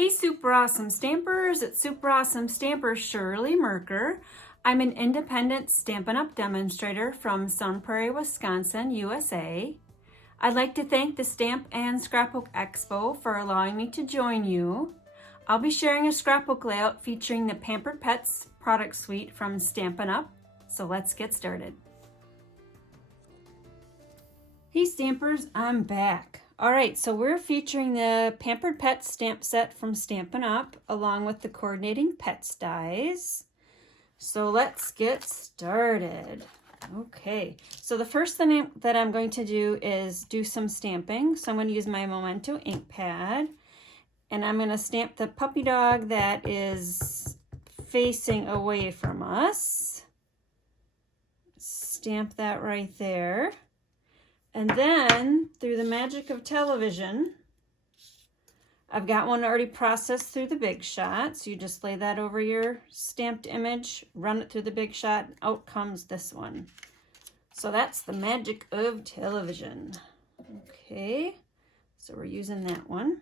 Hey Super Awesome Stampers, it's Super Awesome Stamper Shirley Merker. I'm an independent Stampin' Up! Demonstrator from Sun Prairie, Wisconsin, USA. I'd like to thank the Stamp and Scrapbook Expo for allowing me to join you. I'll be sharing a scrapbook layout featuring the Pampered Pets product suite from Stampin' Up! So let's get started. Hey Stampers, I'm back. Alright, so we're featuring the Pampered Pets stamp set from Stampin' Up! Along with the coordinating Pets dies. So let's get started. Okay, so the first thing that I'm going to do is do some stamping. So I'm going to use my Memento ink pad. And I'm going to stamp the puppy dog that is facing away from us. Stamp that right there. And then, through the magic of television, I've got one already processed through the Big Shot. So you just lay that over your stamped image, run it through the Big Shot, and out comes this one. So that's the magic of television. Okay, so we're using that one.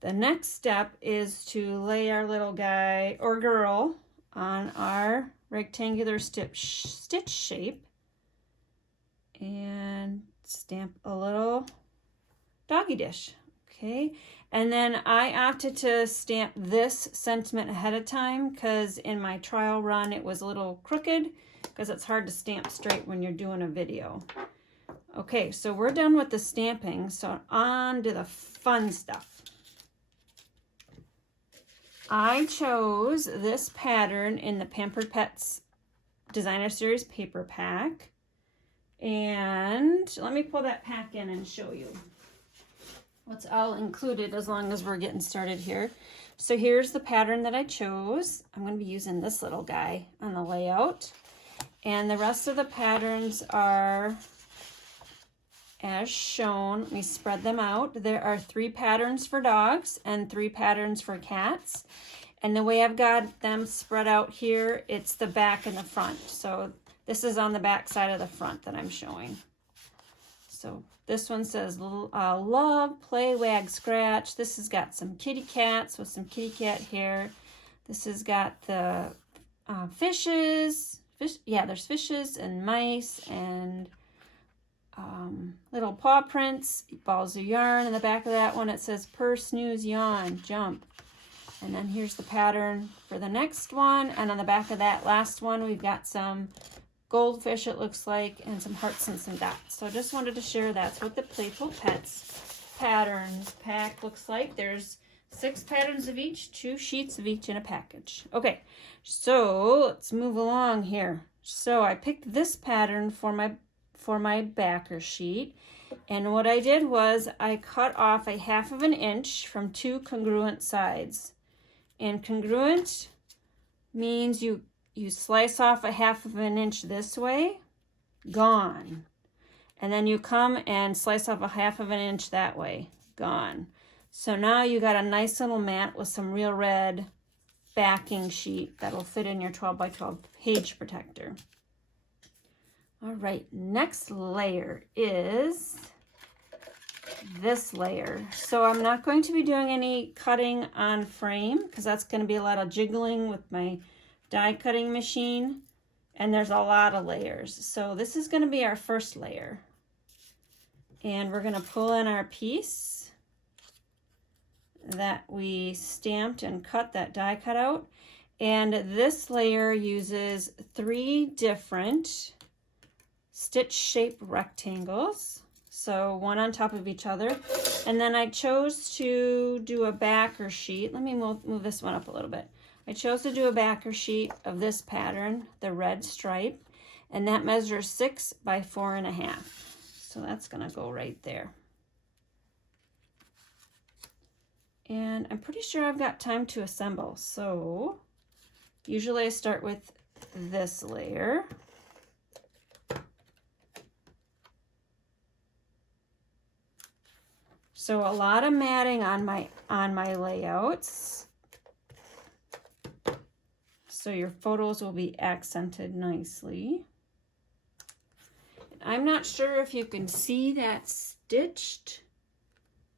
The next step is to lay our little guy or girl on our rectangular stitch shape. And stamp a little doggy dish. Okay, and then I opted to stamp this sentiment ahead of time because in my trial run it was a little crooked because it's hard to stamp straight when you're doing a video. Okay, so we're done with the stamping, so on to the fun stuff. I chose this pattern in the Pampered Pets Designer Series paper pack. And let me pull that pack in and show you what's all included as long as we're getting started here. So here's the pattern that I chose. I'm going to be using this little guy on the layout. And the rest of the patterns are as shown. Let me spread them out. There are 3 patterns for dogs and 3 patterns for cats. And the way I've got them spread out here, it's the back and the front. So this is on the back side of the front that I'm showing. So this one says love, play, wag, scratch. This has got some kitty cats with some kitty cat hair. This has got the fishes. There's fishes and mice and little paw prints, balls of yarn. In the back of that one it says purr, snooze, yawn, jump. And then here's the pattern for the next one. And on the back of that last one we've got some goldfish, it looks like, and some hearts and some dots. So I just wanted to share that's what the Playful Pets patterns pack looks like. There's 6 patterns of each, 2 sheets of each in a package. Okay, so let's move along here. So I picked this pattern for my backer sheet, and what I did was I cut off a 1/2 inch from 2 congruent sides. And congruent means you slice off a 1/2 inch this way, gone. And then you come and slice off a 1/2 inch that way, gone. So now you got a nice little mat with some real red backing sheet that'll fit in your 12 by 12 page protector. All right, next layer is this layer. So I'm not going to be doing any cutting on frame because that's going to be a lot of jiggling with my die cutting machine, and there's a lot of layers. So this is going to be our first layer, and we're going to pull in our piece that we stamped and cut that die cut out. And this layer uses 3 different stitch shape rectangles, so one on top of each other. And then I chose to do a backer sheet. Let me move this one up a little bit. I chose to do a backer sheet of this pattern, the red stripe, and that measures 6 by 4.5. So that's going to go right there. And I'm pretty sure I've got time to assemble. So usually I start with this layer. So a lot of matting on my layouts. So your photos will be accented nicely. I'm not sure if you can see that stitched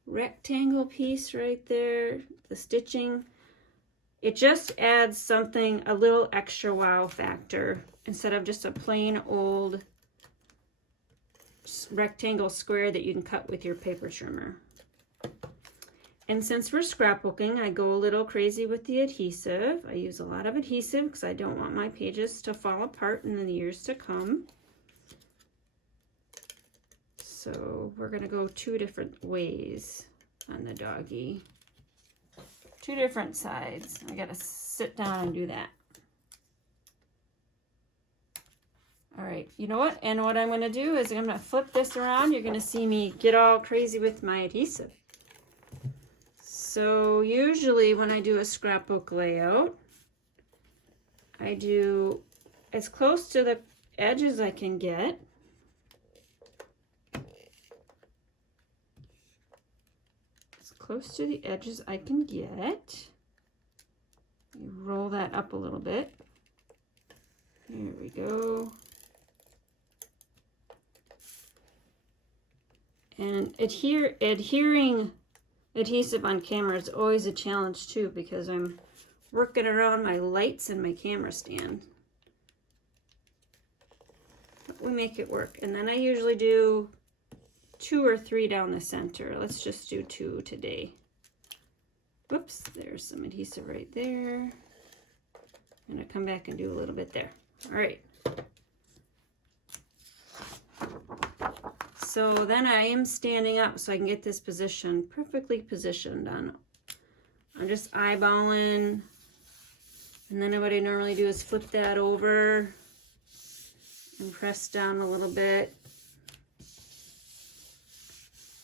rectangle piece right there, the stitching. It just adds something, a little extra wow factor, instead of just a plain old rectangle square that you can cut with your paper trimmer. And since we're scrapbooking, I go a little crazy with the adhesive. I use a lot of adhesive because I don't want my pages to fall apart in the years to come. So we're going to go 2 different ways on the doggy. 2 different sides. I got to sit down and do that. All right, you know what? And what I'm going to do is I'm going to flip this around. You're going to see me get all crazy with my adhesive. So usually when I do a scrapbook layout, I do as close to the edge as I can get. As close to the edges I can get. You roll that up a little bit. Here we go. And adhering adhesive on camera is always a challenge too, because I'm working around my lights and my camera stand. But we make it work. And then I usually do 2 or 3 down the center. Let's just do 2 today. Whoops, there's some adhesive right there. I'm gonna come back and do a little bit there. All right. So then I am standing up so I can get this position perfectly positioned on. I'm just eyeballing, and then what I normally do is flip that over and press down a little bit.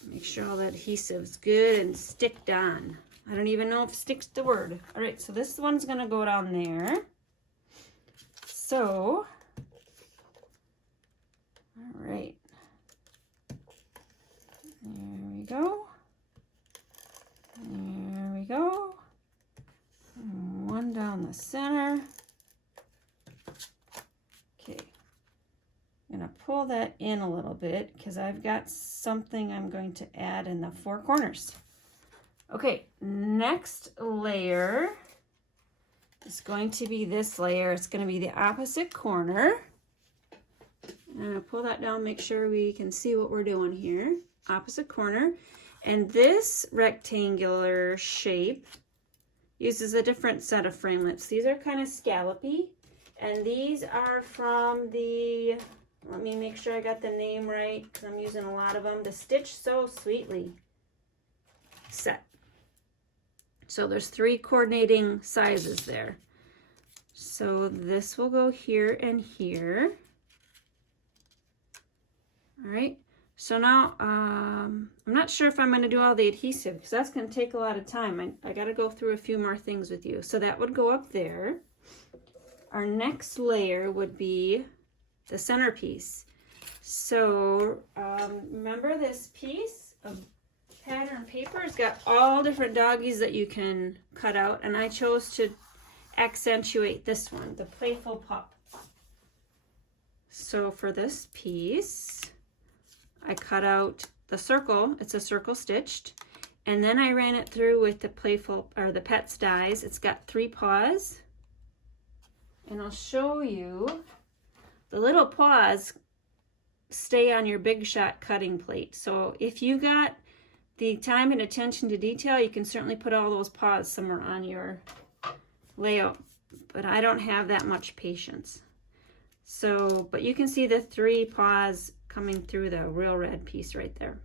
Make sure all that adhesive's good and sticked on. I don't even know if stick's the word. All right, so this one's gonna go down there. So, all right. There we go. There we go. And 1 down the center. Okay. I'm going to pull that in a little bit because I've got something I'm going to add in the 4 corners. Okay, next layer is going to be this layer. It's going to be the opposite corner. I'm going to pull that down, make sure we can see what we're doing here. Opposite corner, and this rectangular shape uses a different set of framelits. These are kind of scallopy, and these are from the, let me make sure I got the name right because I'm using a lot of them, the Stitch So Sweetly set. So there's 3 coordinating sizes there. So this will go here and here. All right. So now, I'm not sure if I'm going to do all the adhesive because that's going to take a lot of time. I got to go through a few more things with you. So that would go up there. Our next layer would be the centerpiece. So remember this piece of pattern paper has got all different doggies that you can cut out. And I chose to accentuate this one, the Playful Pup. So for this piece, I cut out the circle. It's a circle stitched, and then I ran it through with the Playful or the Pets dies. It's got 3 paws, and I'll show you the little paws stay on your Big Shot cutting plate. So if you got the time and attention to detail, you can certainly put all those paws somewhere on your layout, but I don't have that much patience. So, but you can see the 3 paws coming through the real red piece right there.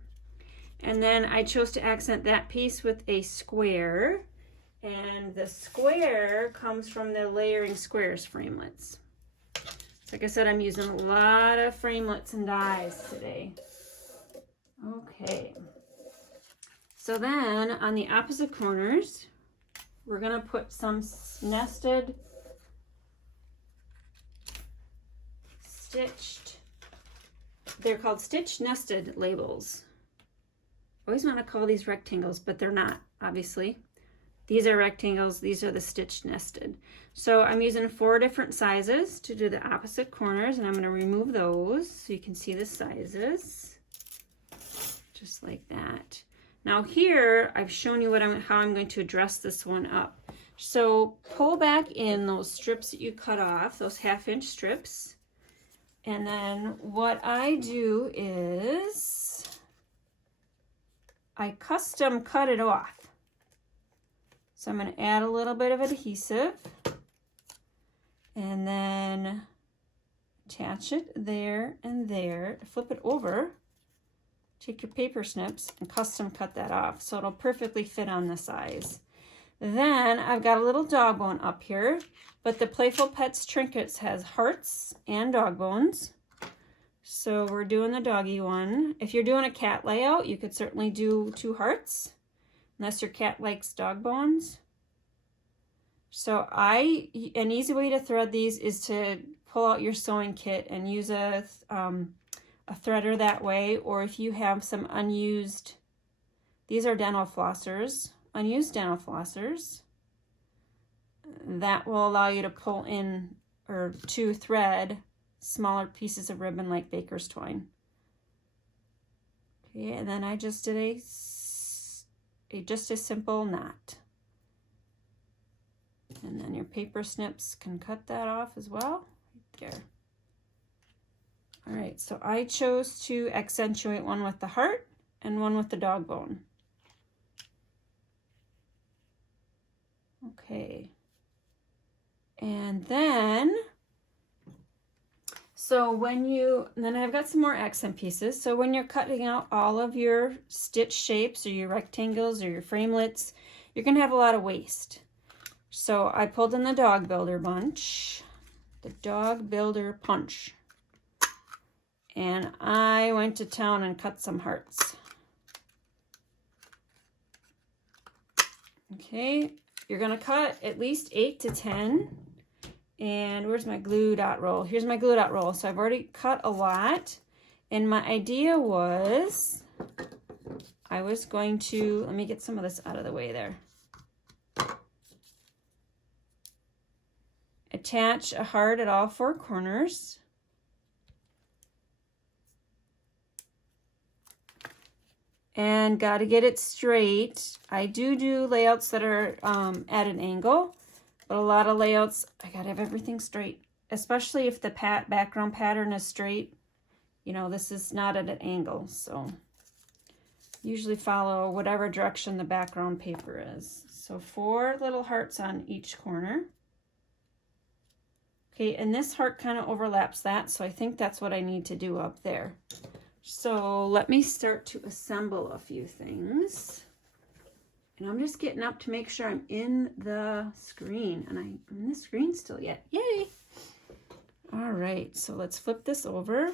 And then I chose to accent that piece with a square, and the square comes from the Layering Squares framelits. Like I said, I'm using a lot of framelits and dies today. Okay. So then on the opposite corners, we're gonna put some nested, stitched, they're called stitch nested labels. I always want to call these rectangles, but they're not, obviously. These are rectangles, these are the stitch nested. So I'm using 4 different sizes to do the opposite corners, and I'm going to remove those so you can see the sizes. Just like that. Now here, I've shown you how I'm going to address this one up. So pull back in those strips that you cut off, those 1/2-inch strips. And then what I do is I custom cut it off. So I'm going to add a little bit of adhesive and then attach it there and there. Flip it over, take your paper snips and custom cut that off so it'll perfectly fit on the size. Then I've got a little dog bone up here, but the Playful Pets Trinkets has hearts and dog bones. So we're doing the doggy one. If you're doing a cat layout, you could certainly do 2 hearts, unless your cat likes dog bones. So an easy way to thread these is to pull out your sewing kit and use a threader that way, or if you have some unused, these are dental flossers, unused dental flossers, that will allow you to pull in or to thread smaller pieces of ribbon like baker's twine. Okay, and then I just did just a simple knot. And then your paper snips can cut that off as well. Right there. All right, so I chose to accentuate one with the heart and one with the dog bone. Okay. And then, then I've got some more accent pieces. So when you're cutting out all of your stitch shapes or your rectangles or your framelits, you're gonna have a lot of waste. So I pulled in the Dog Builder bunch, the Dog Builder punch, and I went to town and cut some hearts. Okay, you're gonna cut at least 8 to 10. And where's my glue dot roll? Here's my glue dot roll. So I've already cut a lot. And my idea was, I was going to, let me get some of this out of the way there. Attach a heart at all 4 corners. And got to get it straight. I do layouts that are at an angle. But a lot of layouts, I gotta have everything straight, especially if the background pattern is straight. You know, this is not at an angle, so usually follow whatever direction the background paper is. So 4 little hearts on each corner. Okay, and this heart kind of overlaps that, so I think that's what I need to do up there. So let me start to assemble a few things. And I'm just getting up to make sure I'm in the screen. And I'm in the screen still yet. Yay! All right, so let's flip this over.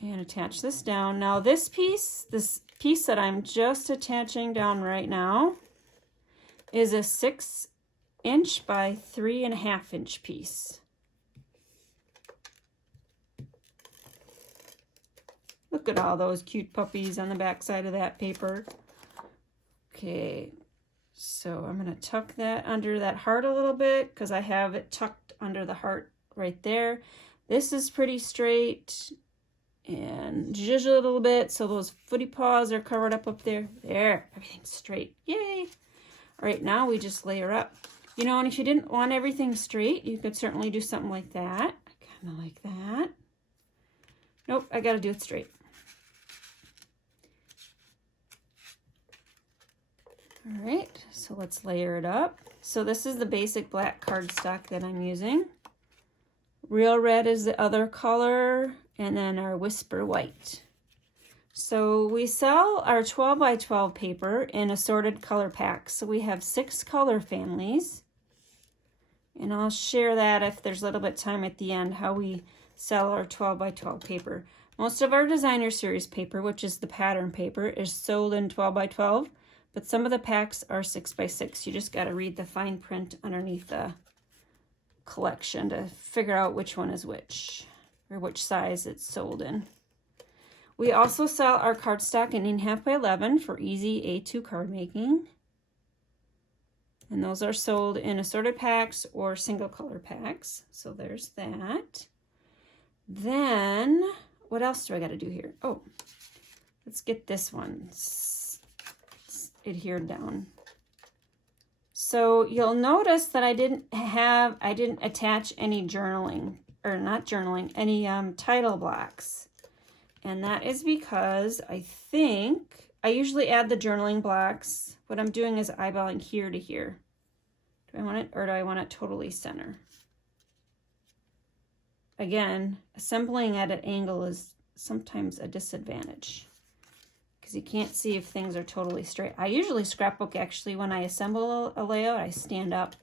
And attach this down. Now this piece that I'm just attaching down right now is a 6-inch by 3.5-inch piece. Look at all those cute puppies on the back side of that paper. Okay, so I'm going to tuck that under that heart a little bit because I have it tucked under the heart right there. This is pretty straight, and zhuzh a little bit so those footy paws are covered up there. There, everything's straight. Yay! All right, now we just layer up. You know, and if you didn't want everything straight, you could certainly do something like that. Kind of like that. Nope, I got to do it straight. All right, so let's layer it up. So this is the basic black cardstock that I'm using. Real Red is the other color, and then our Whisper White. So we sell our 12 by 12 paper in assorted color packs. So we have 6 color families, and I'll share that if there's a little bit of time at the end, how we sell our 12 by 12 paper. Most of our designer series paper, which is the pattern paper, is sold in 12 by 12. But some of the packs are 6 by 6. You just got to read the fine print underneath the collection to figure out which one is which, or which size it's sold in. We also sell our cardstock in 8.5 by 11 for easy A2 card making. And those are sold in assorted packs or single color packs. So there's that. Then, what else do I got to do here? Oh, Let's get this one adhered down. So you'll notice that I didn't attach any journaling, or not journaling, any title blocks. And that is because I think I usually add the journaling blocks. What I'm doing is eyeballing here to here. Do I want it, or do I want it totally center? Again, assembling at an angle is sometimes a disadvantage, because you can't see if things are totally straight. I usually scrapbook, actually, when I assemble a layout, I stand up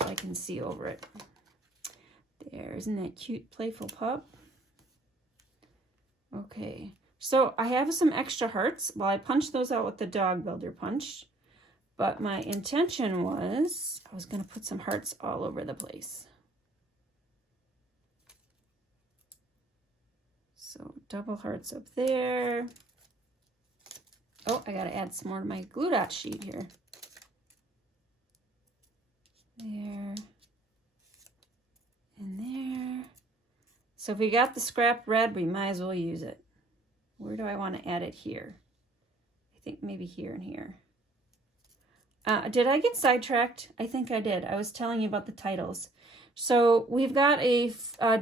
so I can see over it. There, isn't that cute, playful pup? Okay, so I have some extra hearts. Well, I punched those out with the dog builder punch, but my intention was I was going to put some hearts all over the place. So double hearts up there. Oh, I got to add some more to my glue dot sheet here. There. And there. So if we got the scrap red, we might as well use it. Where do I want to add it here? I think maybe here and here. Did I get sidetracked? I think I did. I was telling you about the titles. So we've got a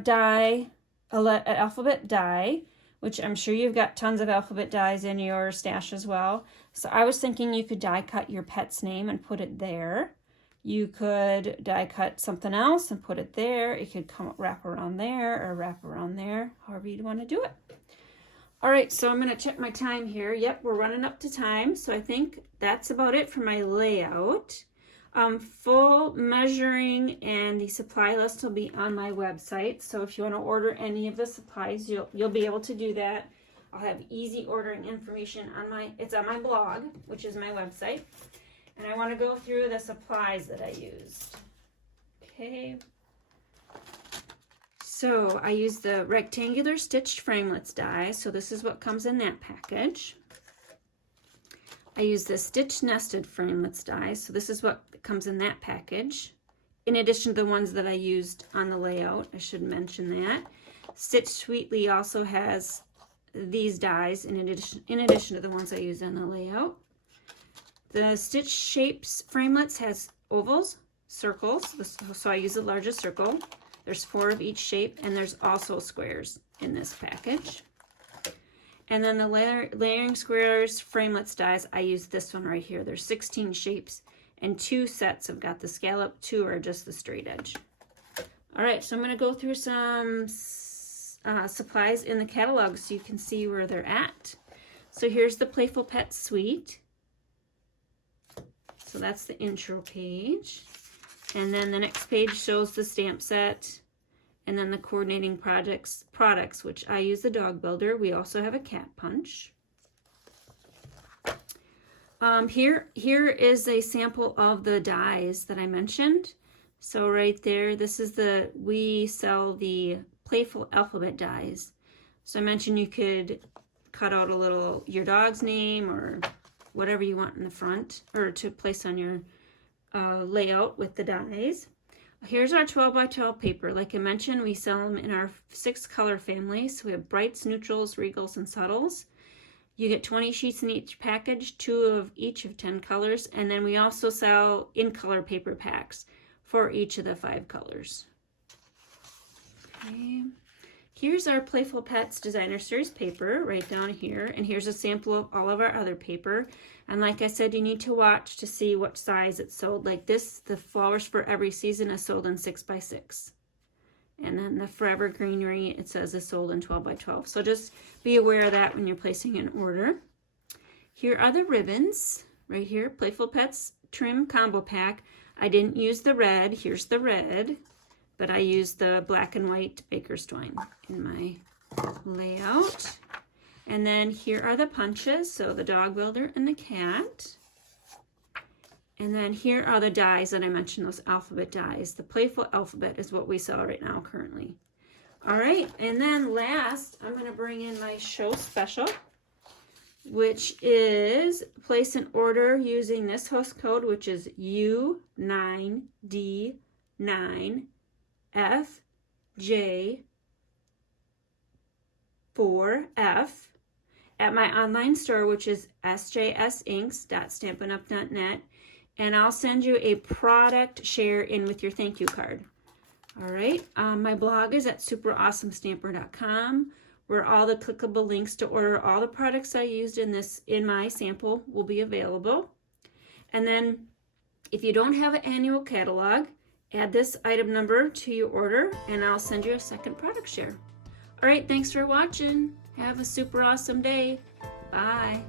die, an alphabet die, which I'm sure you've got tons of alphabet dies in your stash as well. So I was thinking you could die cut your pet's name and put it there. You could die cut something else and put it there. It could wrap around there or wrap around there, however you'd want to do it. All right, so I'm going to check my time here. Yep, we're running up to time. So I think that's about it for my layout. Full measuring and the supply list will be on my website. So if you want to order any of the supplies, you'll be able to do that. I'll have easy ordering information on it's on my blog, which is my website. And I want to go through the supplies that I used. Okay. So I used the rectangular stitched framelits die. So this is what comes in that package. I used the stitched nested framelits die. So this is what comes in that package. In addition to the ones that I used on the layout, I should mention that. Stitch Sweetly also has these dies in addition to the ones I used on the layout. The Stitch Shapes framelits has ovals, circles, so I use the largest circle. There's 4 of each shape, and there's also squares in this package. And then the layering squares framelits dies, I use this one right here. There's 16 shapes, and 2 sets have got the scallop, 2 are just the straight edge. All right, so I'm going to go through some supplies in the catalog so you can see where they're at. So here's the Playful Pet Suite. So that's the intro page. And then the next page shows the stamp set. And then the coordinating products, which I use the dog builder. We also have a cat punch. Here is a sample of the dies that I mentioned. So right there, we sell the Playful Alphabet dies. So I mentioned you could cut out your dog's name or whatever you want in the front, or to place on your layout with the dies. Here's our 12 by 12 paper. Like I mentioned, we sell them in our 6 color family. So we have brights, neutrals, regals, and subtles. You get 20 sheets in each package, 2 of each of 10 colors. And then we also sell in color paper packs for each of the 5 colors. Okay. Here's our Playful Pets Designer Series paper right down here. And here's a sample of all of our other paper. And like I said, you need to watch to see what size it's sold. Like this, the Flowers for Every Season is sold in 6 by 6. And then the Forever Greenery, it says, is sold in 12 by 12. So just be aware of that when you're placing an order. Here are the ribbons right here. Playful Pets Trim Combo Pack. I didn't use the red. Here's the red. But I used the black and white baker's twine in my layout. And then here are the punches, so the dog builder and the cat. And then here are the dies that I mentioned, those alphabet dies. The Playful Alphabet is what we sell right now currently. All right, and then last, I'm going to bring in my show special, which is place an order using this host code, which is U9D9FJ4F. at my online store, which is sjsinks.stampinup.net, and I'll send you a product share in with your thank you card. All right, my blog is at superawesomestamper.com, where all the clickable links to order all the products I used in my sample will be available. And then if you don't have an annual catalog, add this item number to your order and I'll send you a second product share. All right, thanks for watching. Have a super awesome day. Bye.